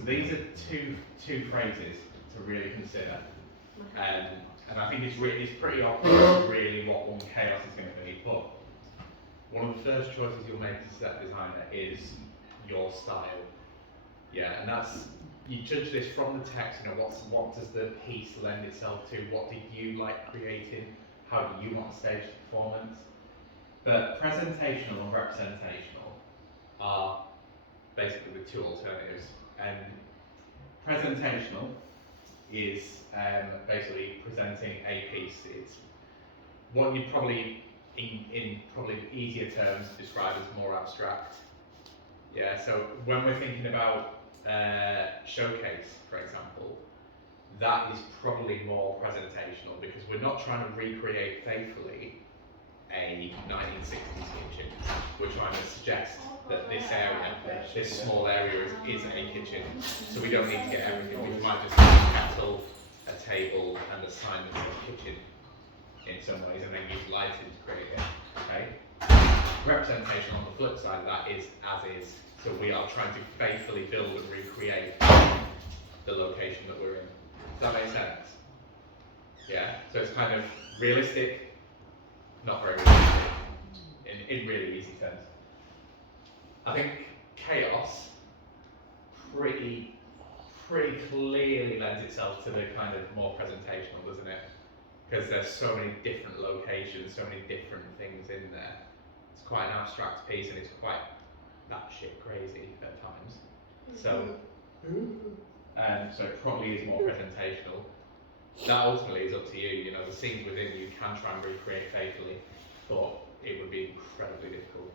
So these are two phrases to really consider, and I think it's pretty obvious really what one chaos is going to be. But one of the first choices you'll make as a set designer is your style. Yeah, and that's, you judge this from the text. You know, what does the piece lend itself to? What do you like creating? How do you want to stage the performance? But presentational and representational are basically the two alternatives. And presentational is basically presenting a piece. It's what you'd probably, in probably easier terms, describe as more abstract. Yeah, so when we're thinking about showcase, for example, that is probably more presentational because we're not trying to recreate faithfully a 1960s kitchen. We're trying to suggest that this area, this small area is a kitchen, so we don't need to get everything. We might just have a kettle, a table, and a sign that says kitchen in some ways, and then use lighting to create it. Okay. Representation on the flip side of that is as is. So we are trying to faithfully build and recreate the location that we're in. Does that make sense? Yeah. So it's kind of realistic, not very realistic, in really easy terms. I think chaos pretty clearly lends itself to the kind of more presentational, doesn't it? Because there's so many different locations, so many different things in there. It's quite an abstract piece and it's quite batshit crazy at times. So it probably is more presentational. That ultimately is up to you. You know, the scenes within you can try and recreate faithfully, but it would be incredibly difficult.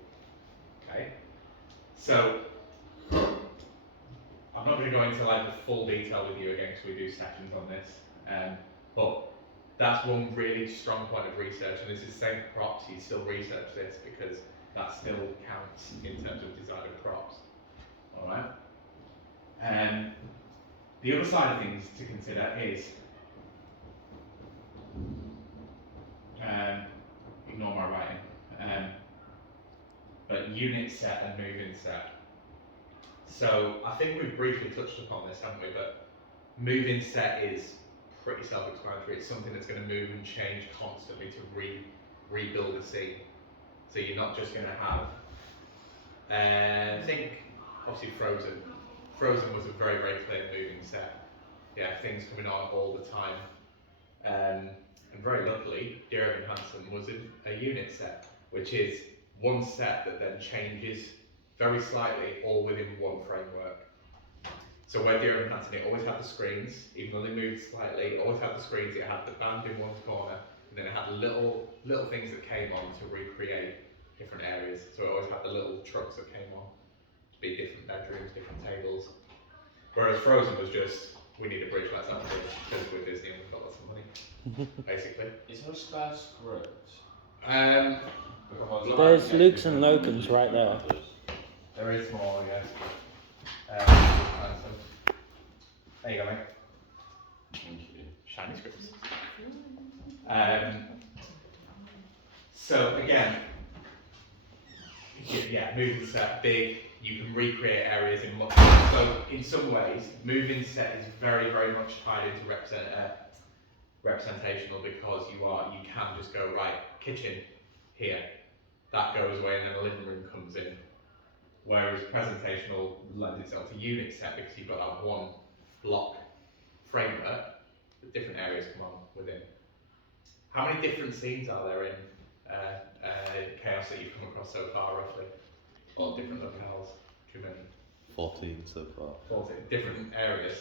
Okay? So, I'm not going to go into like the full detail with you again because we do sessions on this, but that's one really strong point of research, and this is the same for props. You still research this because that still counts in terms of design of props. All right. The other side of things to consider is ignore my writing, but unit set and move-in set. So I think we've briefly touched upon this, haven't we? But move-in set is pretty self-explanatory. It's something that's going to move and change constantly to rebuild a scene. So you're not just going to have, I think, obviously Frozen. Frozen was a very, very clear moving set. Yeah, things coming on all the time. And very luckily, Dear Evan Hansen was a unit set, which is one set that then changes very slightly, all within one framework. So where Dear Evan Hansen, it always had the screens, even though they moved slightly, it always had the screens, it had the band in one corner, and then it had little things that came on to recreate different areas. So it always had the little trucks that came on to be different bedrooms, different tables. Whereas Frozen was just, we need a bridge, let's have a bridge, because we're Disney and we've got lots of money, basically. Is there a spare script? There's Luke's and Logan's right there. There is more, yes. There you go, mate. Thank you. Shiny scripts. So again, yeah, moving set, big. You can recreate areas in much. So in some ways, moving set is very, very much tied into representational because you can just go right kitchen here. That goes away, and then a living room comes in. Whereas presentational lends itself to unit set because you've got that one block framework that different areas come on within. How many different scenes are there in Chaos that you've come across so far, roughly? Or different locales? Too many? 14 so far. 14 different areas?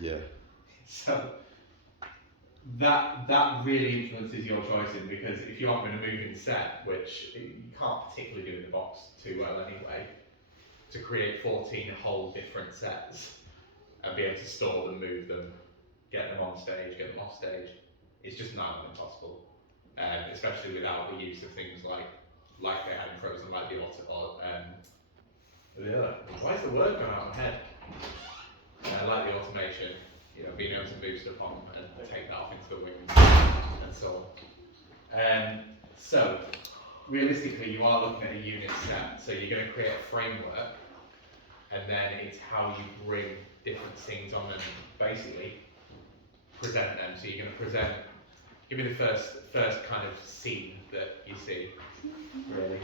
Yeah. So that really influences your choices because if you are going to move in set, which you can't particularly do in the box too well anyway, to create 14 whole different sets and be able to store them, move them, get them on stage, get them off stage, it's just not impossible. Especially without the use of things like they had in Frozen, like the why is the word going out of my head? Like the automation, you know, being able to move stuff on and take that off into the wings and so on. So realistically, you are looking at a unit set, so you're going to create a framework, and then it's how you bring different scenes on and basically present them. So you're going to present. Give me the first kind of scene that you see. Really.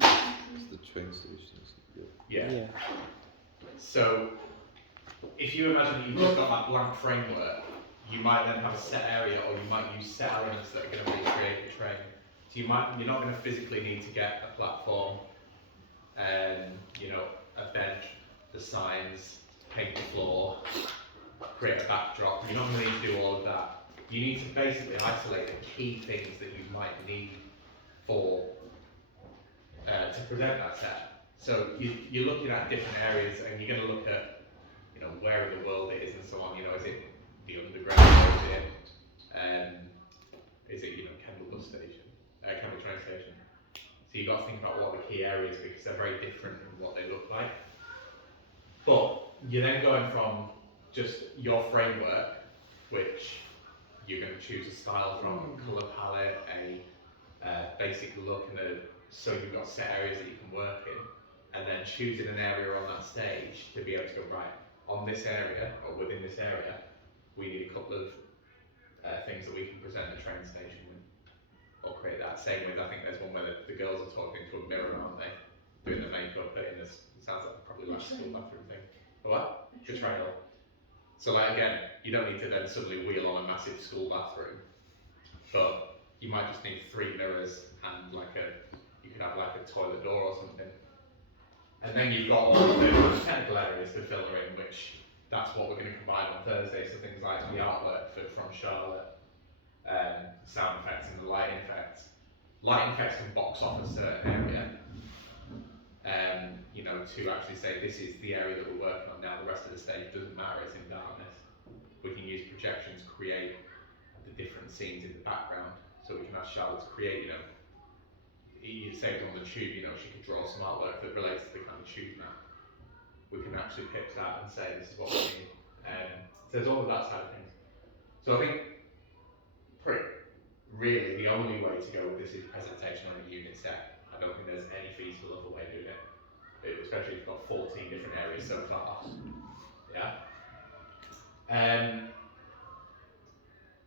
It's the train station, isn't it? Yeah. So if you imagine that you've just got that blank framework, you might then have a set area, or you might use set elements that are going to recreate the train. So you're not going to physically need to get a platform, a bench, the signs, paint the floor, create a backdrop. You're not going to need to do all of that. You need to basically isolate the key things that you might need for to present that set. So you're looking at different areas, and you're going to look at where in the world it is and so on. Is it the underground, or is it Kendal bus station, Kendal train station? So you've got to think about what the key areas, because they're very different in what they look like. But you're then going from just your framework, which you're going to choose a style from, a colour palette, a basic look, so you've got set areas that you can work in, and then choosing an area on that stage to be able to go, right, on this area, or within this area, we need a couple of things that we can present the train station with, or create that. Same with, I think there's one where the girls are talking into a mirror, aren't they? Doing the makeup, but in this, it sounds like probably like a school bathroom thing. A what? The trail. So again, you don't need to then suddenly wheel on a massive school bathroom, but you might just need 3 mirrors and you could have like a toilet door or something. And then you've got all the technical areas to fill in, which that's what we're going to combine on Thursday. So things like the artwork from Charlotte, sound effects and the lighting effects. Lighting effects can box off a certain area, to actually say this is the area that we're working on now. The rest of the stage doesn't matter, it's in darkness. We can use projections to create the different scenes in the background. So we can ask Charlotte to create, you say on the tube, she could draw some artwork that relates to the kind of tube map. We can actually pitch that and say this is what we need. So there's all of that side of things. So I think really the only way to go with this is presentation on a unit set. I don't think there's any feasible other way of doing it, especially if you've got 14 different areas so far. Yeah.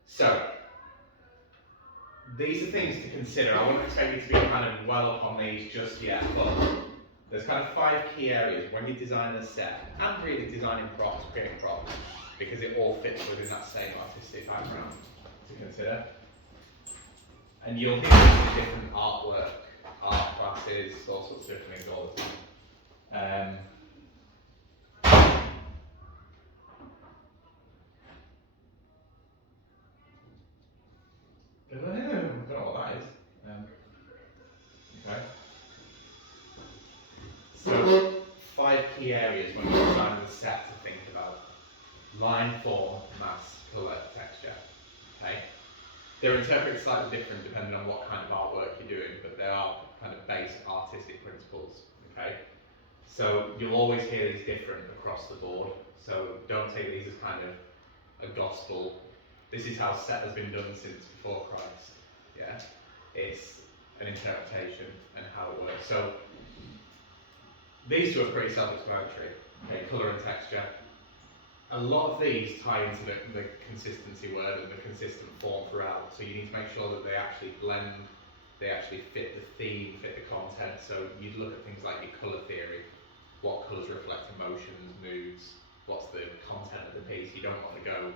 So these are things to consider. I wouldn't expect you to be kind of well up on these just yet, but there's kind of 5 key areas when you design a set, and really designing props, creating props, because it all fits within that same artistic background to consider. And you'll hear different artwork, art classes, all sorts of different things all the time. I don't know what that is. Okay. So 5 key areas when you're designing the set to think about: line, form, mass, colour, texture. Okay. They're interpreted slightly different depending on what kind of artwork you're doing, but they are kind of basic artistic principles. Okay. So you'll always hear these different across the board. So don't take these as kind of a gospel. This is how set has been done since before Christ. Yeah. It's an interpretation and how it works. So these two are pretty self-explanatory. Okay, colour and texture. A lot of these tie into the consistency word and the consistent form throughout. So you need to make sure that they actually blend, they actually fit the theme, fit the content. So you'd look at things like your colour theory. What colours reflect emotions, moods, what's the content of the piece. You don't want to go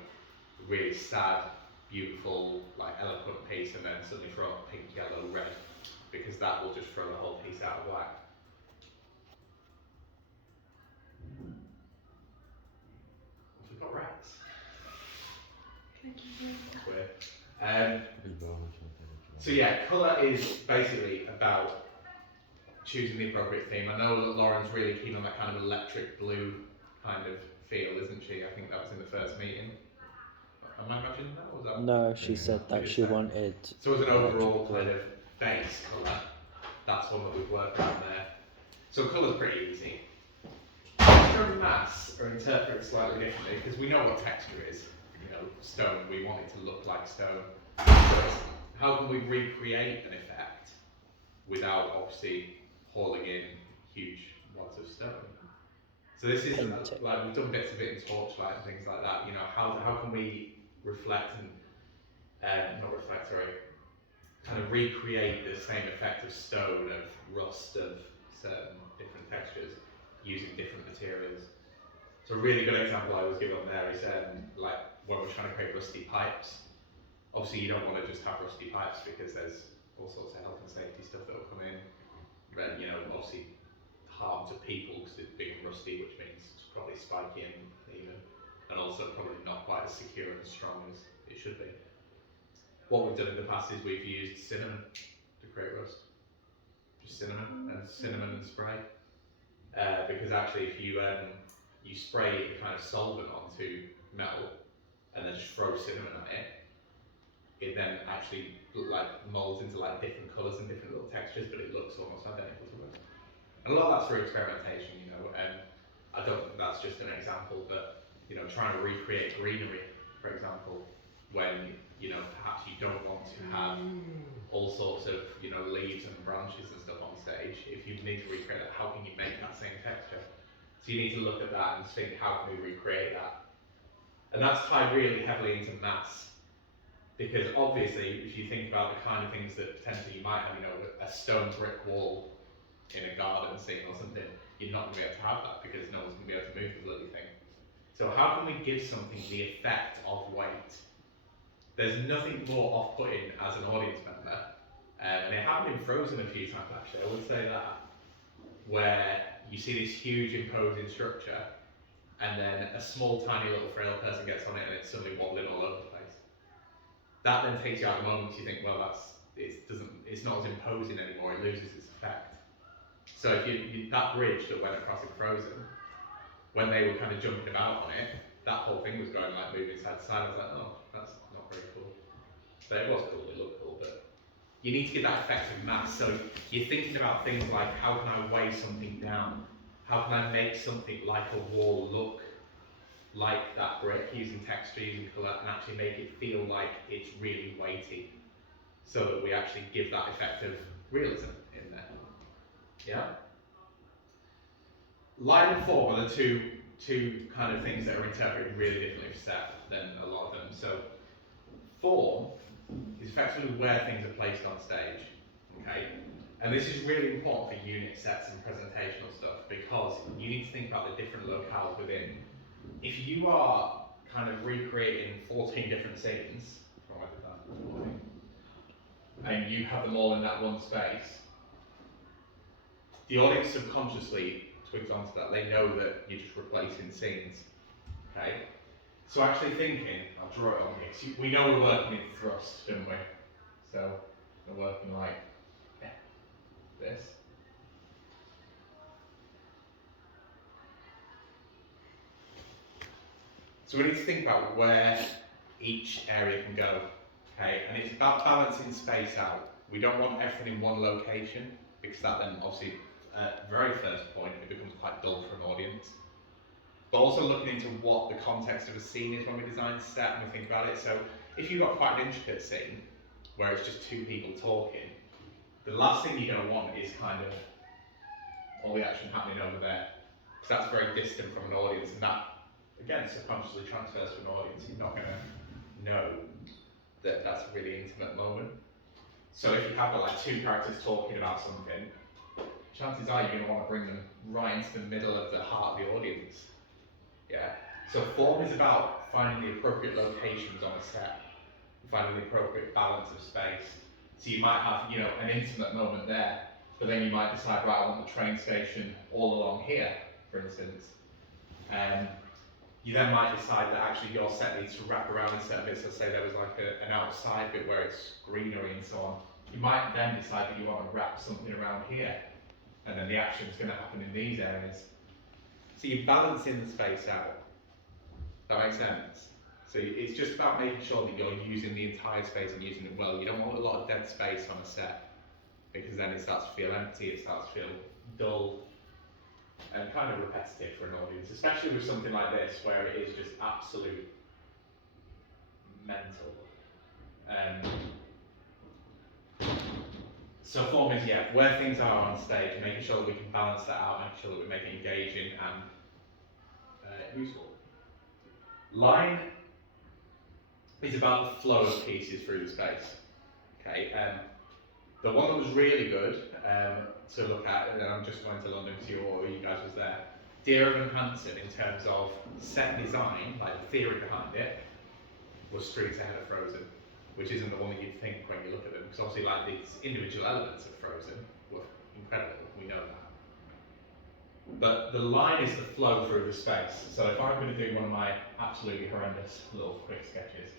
really sad, beautiful, like eloquent piece and then suddenly throw up pink, yellow, red, because that will just throw the whole piece out of whack. We've got rats. That's weird. So yeah, colour is basically about choosing the appropriate theme. I know that Lauren's really keen on that kind of electric blue kind of feel, isn't she? I think that was in the first meeting. Am I imagining that? Or was that? No, she said that she wanted. So as an overall kind of base colour, that's one that we've worked on there. So colour's pretty easy. Texture and mass are interpreted slightly differently because we know what texture is. Stone, we want it to look like stone. How can we recreate an effect without obviously hauling in huge wads of stone? So this is Painting. like we've done bits of it in Torchlight and things like that. You know, how can we reflect and not reflect, sorry, kind of recreate the same effect of stone, of rust, of certain different textures using different materials. So a really good example I always give on there is like when we're trying to create rusty pipes. Obviously, you don't want to just have rusty pipes because there's all sorts of health and safety stuff that will come in. But you know, obviously harm to people because it's big and rusty, which means it's probably spiky and even, and also probably not quite as secure and strong as it should be. What we've done in the past is we've used cinnamon to create rust. Just cinnamon and spray. Because actually, if you you spray a kind of solvent onto metal and then just throw cinnamon on it, it then actually like molds into like different colours and different little textures, but it looks almost identical to rust. And a lot of that's through experimentation, you know. I don't think that's just an example, but you know, trying to recreate greenery, for example, when you know perhaps you don't want to have all sorts of you know leaves and branches and stuff on stage. If you need to recreate that, how can you make that same texture? So you need to look at that and think, how can we recreate that? And that's tied really heavily into mass. Because obviously, if you think about the kind of things that potentially you might have, you know, a stone brick wall in a garden scene or something, you're not going to be able to have that because no one's going to be able to move the bloody thing. So how can we give something the effect of weight? There's nothing more off-putting as an audience member, and it happened in Frozen a few times actually, I would say that, where you see this huge imposing structure, and then a small tiny little frail person gets on it and it's suddenly wobbling all over the place. That then takes you out of the moment. You think, well, it's not as imposing anymore. It loses its effect. So if you that bridge that went across in Frozen, when they were kind of jumping about on it, that whole thing was going like moving side to side. I was like, oh, that's not very cool. So it was cool. It looked cool, but you need to get that effect of mass. So you're thinking about things like, how can I weigh something down? How can I make something like a wall look like that brick, using texture, using colour, and actually make it feel like it's really weighty, so that we actually give that effect of realism in there. Yeah? Light and form are the two kind of things that are interpreted really differently for set than a lot of them. So form is effectively where things are placed on stage. Okay? And this is really important for unit sets and presentational stuff, because you need to think about the different locales within. If you are kind of recreating 14 different scenes, and you have them all in that one space, the audience subconsciously twigs onto that. They know that you're just replacing scenes. Okay? So actually thinking, I'll draw it on here. So we know we're working in thrust, don't we? So we're working like this. So we need to think about where each area can go, okay? And it's about balancing space out. We don't want everything in one location, because that then obviously, at the very first point, it becomes quite dull for an audience. But also looking into what the context of a scene is when we design a set and we think about it. So if you've got quite an intricate scene, where it's just two people talking, the last thing you're going to want is kind of all the action happening over there, because that's very distant from an audience, and that, again, subconsciously transfers to an audience. You're not going to know that that's a really intimate moment. So if you have got like two characters talking about something, chances are you're going to want to bring them right into the middle of the heart of the audience. Yeah. So form is about finding the appropriate locations on a set, finding the appropriate balance of space. So you might have, you know, an intimate moment there, but then you might decide, right, I want the train station all along here, for instance. You then might decide that actually your set needs to wrap around a set bit. So say there was like an outside bit where it's greenery and so on. You might then decide that you want to wrap something around here, and then the action is going to happen in these areas. So you're balancing the space out. That makes sense? So it's just about making sure that you're using the entire space and using it well. You don't want a lot of dead space on a set, because then it starts to feel empty, it starts to feel dull, and kind of repetitive for an audience, especially with something like this where it is just absolute mental. So form is, yeah, where things are on stage, making sure that we can balance that out, making sure that we make it engaging and useful. Line is about the flow of pieces through the space. Okay, the one that was really good to look at, and I'm just going to London to see all you guys was there, Dearham and Hanson in terms of set design, like the theory behind it, was streets ahead of Frozen, which isn't the one that you'd think when you look at them, because obviously like these individual elements of Frozen were incredible, we know that. But the line is the flow through the space. So if I'm going to do one of my absolutely horrendous little quick sketches,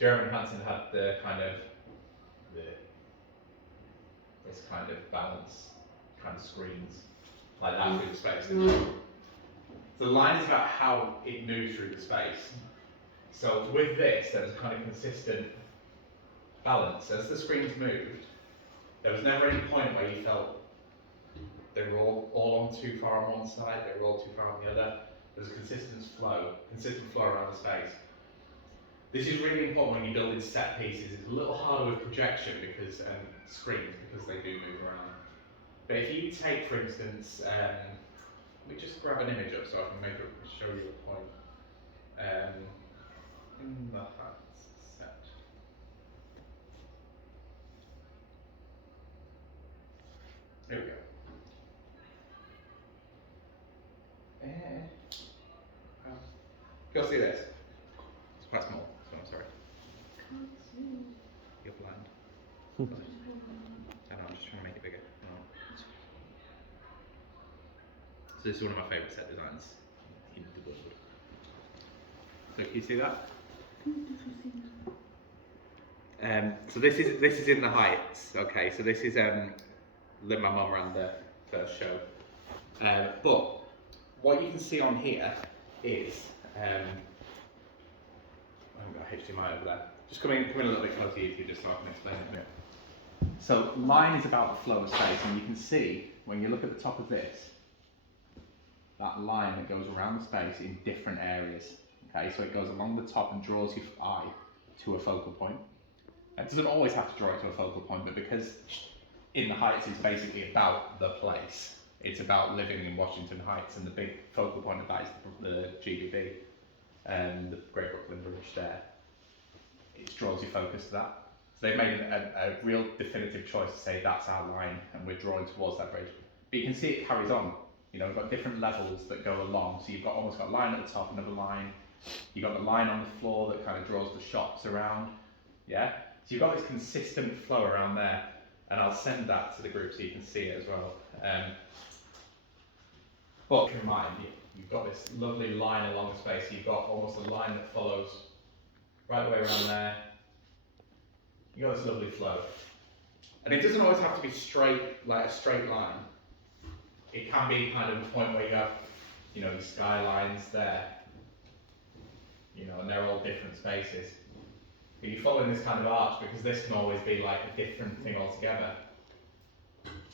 Dearham and Hanson had the kind of this kind of balance kind of screens like that through the space. The line is about how it moves through the space. So with this, there was kind of consistent balance. As the screens moved, there was never any point where you felt they were all on too far on one side, they were all too far on the other. There was a consistent flow around the space. This is really important when you're building set pieces. It's a little harder with projection because screens because they do move around. But if you take, for instance, let me just grab an image up so I can show you a point. In the hut set. Here we go. You'll see this. It's quite small, so I'm sorry. You're blind. I know, I'm just trying to make it bigger. No. So this is one of my favourite set designs in the world. So can you see that? So this is in the Heights. Okay, so this is my mum ran the first show. But what you can see on here is I haven't got HDMI over there. Just come in a little bit closer if you just so I can explain it a bit. So line is about the flow of space, and you can see when you look at the top of this, that line that goes around the space in different areas. Okay, so it goes along the top and draws your eye to a focal point. It doesn't always have to draw it to a focal point, but because in the Heights it's basically about the place. It's about living in Washington Heights, and the big focal point of that is the GBB, and the Great Brooklyn Bridge there. It draws your focus to that. So they've made a real definitive choice to say that's our line, and we're drawing towards that bridge. But you can see it carries on. You know, we've got different levels that go along. So you've almost got a line at the top, another line. You've got the line on the floor that kind of draws the shots around. Yeah? So you've got this consistent flow around there. And I'll send that to the group so you can see it as well. But keep in mind, you've got this lovely line along the space. You've got almost a line that follows right the way around there. You've got this lovely flow. And it doesn't always have to be straight, like a straight line. It can be kind of a point where you have, you know, the skylines there, you know, and they're all different spaces. But you're following this kind of arch because this can always be like a different thing altogether.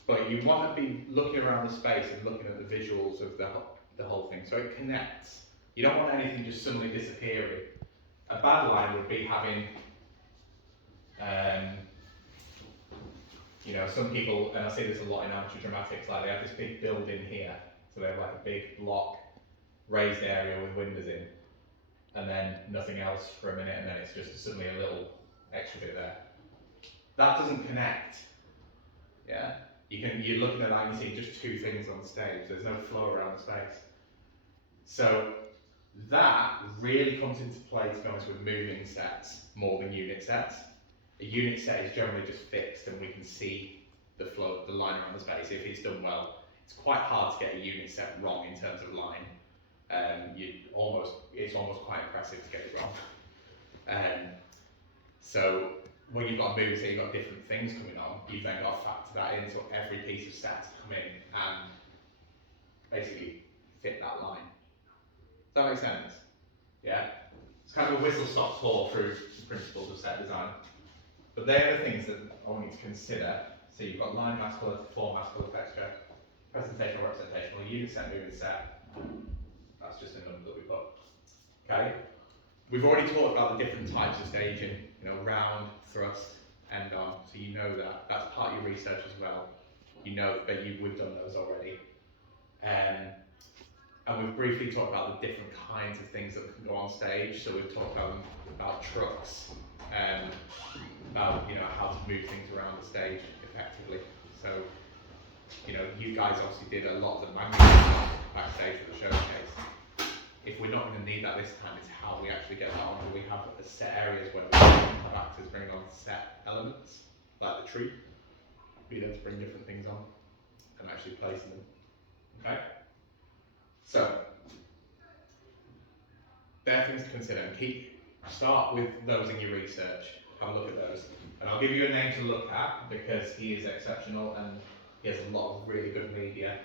But you want to be looking around the space and looking at the visuals of the whole thing, so it connects. You don't want anything just suddenly disappearing. A bad line would be having, you know, some people, and I see this a lot in amateur dramatics, like they have this big building here, so they have like a big block, raised area with windows in, and then nothing else for a minute, and then it's just suddenly a little extra bit there. That doesn't connect. Yeah, you're looking at that and you see just two things on stage. There's no flow around the space. So that really comes into play, to be honest, with moving sets more than unit sets. A unit set is generally just fixed, and we can see the flow, the line around the space if it's done well. It's quite hard to get a unit set wrong in terms of line. It's almost quite impressive to get it wrong. So when you've got a movie set, you've got different things coming on, you've then got to factor that in, so every piece of set to come in and basically fit that line. Does that make sense? Yeah? It's kind of a whistle-stop tour through the principles of set design. But they're the things that I want you to consider. So you've got line, mass colour, form, mass colour, texture, presentational, representational, unit set, moving set. That's just a number that we put. Okay? We've already talked about the different types of staging, you know, round, thrust, end on, so you know that. That's part of your research as well. You know that we've done those already. And we've briefly talked about the different kinds of things that can go on stage. So we've talked about trucks, about how to move things around the stage effectively. So you guys obviously did a lot of the manual stuff backstage at the showcase. If we're not going to need that this time, it's how we actually get that on. Do we have set areas where we have actors bring on set elements, like the tree, be able to bring different things on and actually place them. Okay? So, there are things to consider, and start with those in your research, have a look at those. And I'll give you a name to look at because he is exceptional and he has a lot of really good media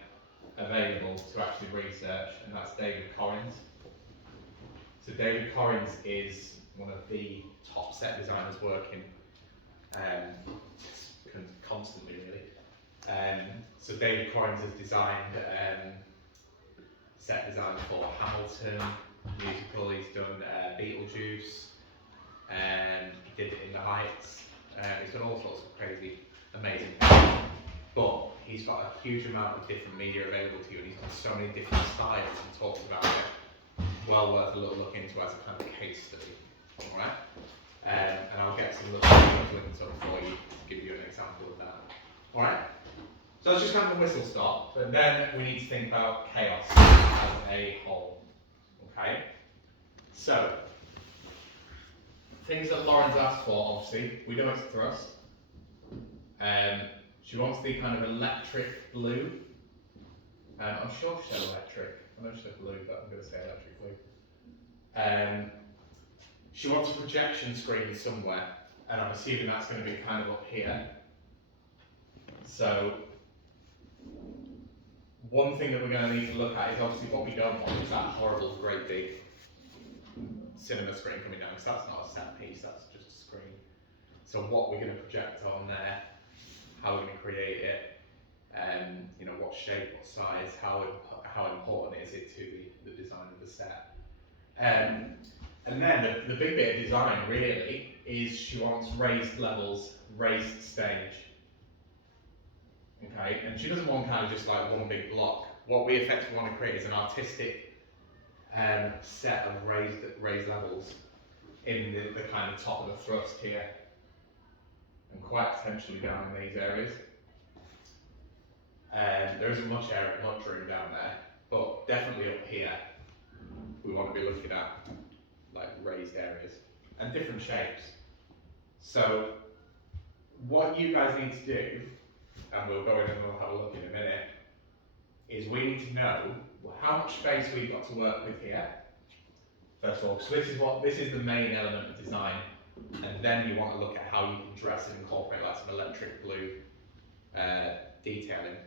available to actually research, and that's David Corrins. So David Corrins is one of the top set designers working constantly really. So David Corrins has designed set design for Hamilton musical, he's done Beetlejuice, and he did it in the Heights, he's done all sorts of crazy, amazing things. But he's got a huge amount of different media available to you, and he's got so many different styles and talks about it. Well worth a little look into as a kind of case study. Alright? And I'll get some little videos linked up for you to give you an example of that. Alright? So that's just kind of a whistle stop, but then we need to think about chaos as a whole. Okay? So, things that Lauren's asked for, obviously, we know it's thrust. She wants the kind of electric blue. I'm sure she said electric. I know she said blue, but I'm going to say electric blue. She wants a projection screen somewhere, and I'm assuming that's going to be kind of up here. So, one thing that we're going to need to look at is obviously what we don't want is that horrible, great big cinema screen coming down, because that's not a set piece, that's just a screen. So what we're going to project on there, how we're going to create it, what shape, what size, how important is it to the design of the set. And then the big bit of design really is she wants raised levels, raised stage. Okay, and she doesn't want kind of just like one big block. What we effectively want to create is an artistic set of raised levels in the kind of top of the thrust here, and quite potentially down in these areas. There isn't much room down there, but definitely up here we want to be looking at like raised areas and different shapes. So what you guys need to do, and we'll go in and we'll have a look in a minute, is we need to know how much space we've got to work with here. First of all, so this is the main element of design, and then you want to look at how you can dress and incorporate like some electric blue detailing.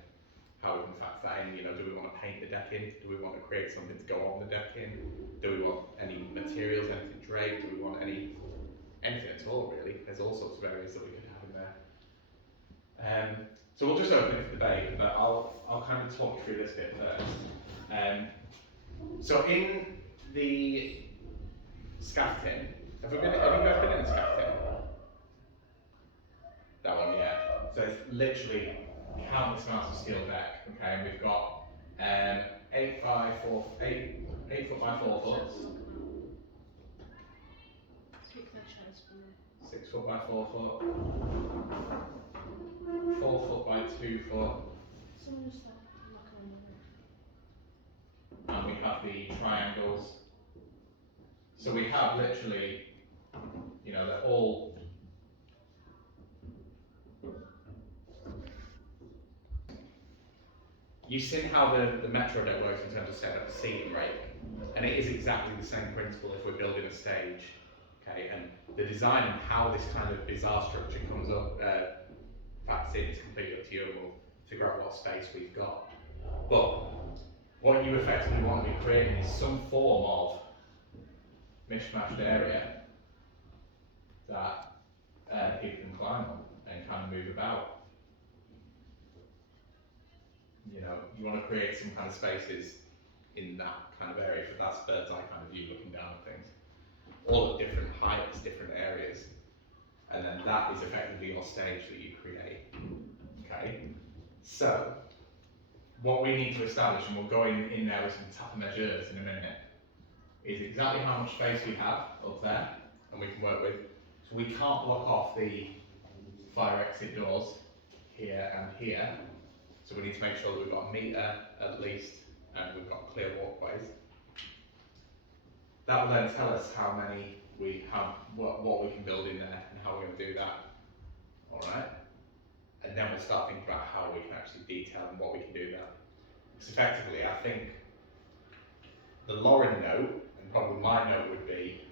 How we can factor that in, do we want to paint the decking? Do we want to create something to go on the decking? Do we want any materials, anything draped? Do we want anything at all really? There's all sorts of areas that we could have in there. So we'll just open it for debate, but I'll kind of talk through this bit first. So in the scaffolding, have you guys been in the scaffolding? That one, yeah. So it's literally countless amounts of steel deck, okay, and we've got 8 foot by 4 foot, 6 foot by 4 foot, 4 foot by 2 foot, and we have the triangles. So we have literally, they're all you've seen how the metro deck works in terms of setting up a seating rake, and it is exactly the same principle if we're building a stage, okay? And the design and how this kind of bizarre structure comes up, factors in, is completely up to you, and we'll figure out what space we've got. But what you effectively want to be creating is some form of mishmashed area that people can climb on and kind of move about. You want to create some kind of spaces in that kind of area, so that's bird's eye kind of view looking down at things. All at different heights, different areas. And then that is effectively your stage that you create. Okay? So, what we need to establish, and we'll go in there with some tapper measures in a minute, is exactly how much space we have up there, and we can work with. So we can't block off the fire exit doors here and here, so we need to make sure that we've got a metre at least, and we've got clear walkways. That will then tell us how many we have, what we can build in there, and how we're going to do that. All right, and then we'll start thinking about how we can actually detail and what we can do there. Because effectively, I think the Lauren note, and probably my note would be,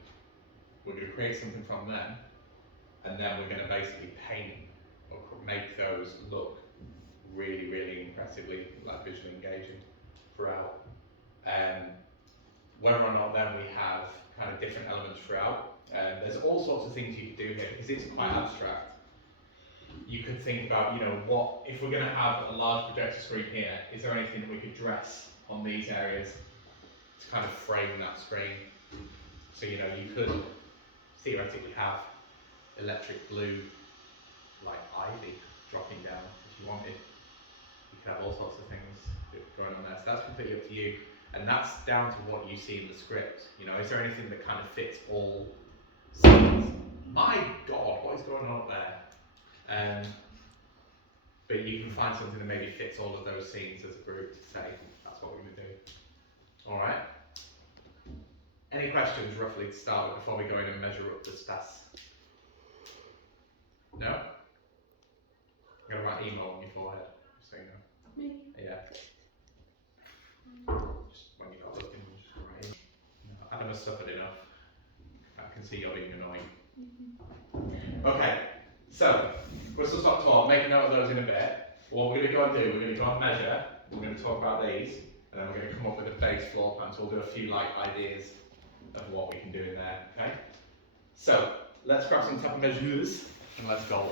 we're going to create something from them, and then we're going to basically paint or make those look really, really impressively, like visually engaging throughout. Whether or not then we have kind of different elements throughout. There's all sorts of things you could do here because it's quite abstract. You could think about, you know, what if we're going to have a large projector screen here, is there anything that we could dress on these areas to kind of frame that screen? So, you know, you could theoretically have electric blue, like ivy, dropping down if you wanted. You could have all sorts of things going on there. So that's completely up to you. And that's down to what you see in the script. You know, is there anything that kind of fits all scenes? My God, what is going on up there? But you can find something that maybe fits all of those scenes as a group to say, that's what we're going to do. All right? Any questions roughly to start with before we go in and measure up the stats? No? I'm going to write emo on your forehead, just so you know. Me? Yeah. Just when you're not looking, just write in. No, Adam has suffered enough. I can see you're being annoying. Okay, so we'll still stop talk, make a note of those in a bit. What we're going to go and do, we're going to go and measure, we're going to talk about these, and then we're going to come up with a base floor plan, so we'll do a few like ideas of what we can do in there, okay? So, let's grab some tapper measures, and let's go.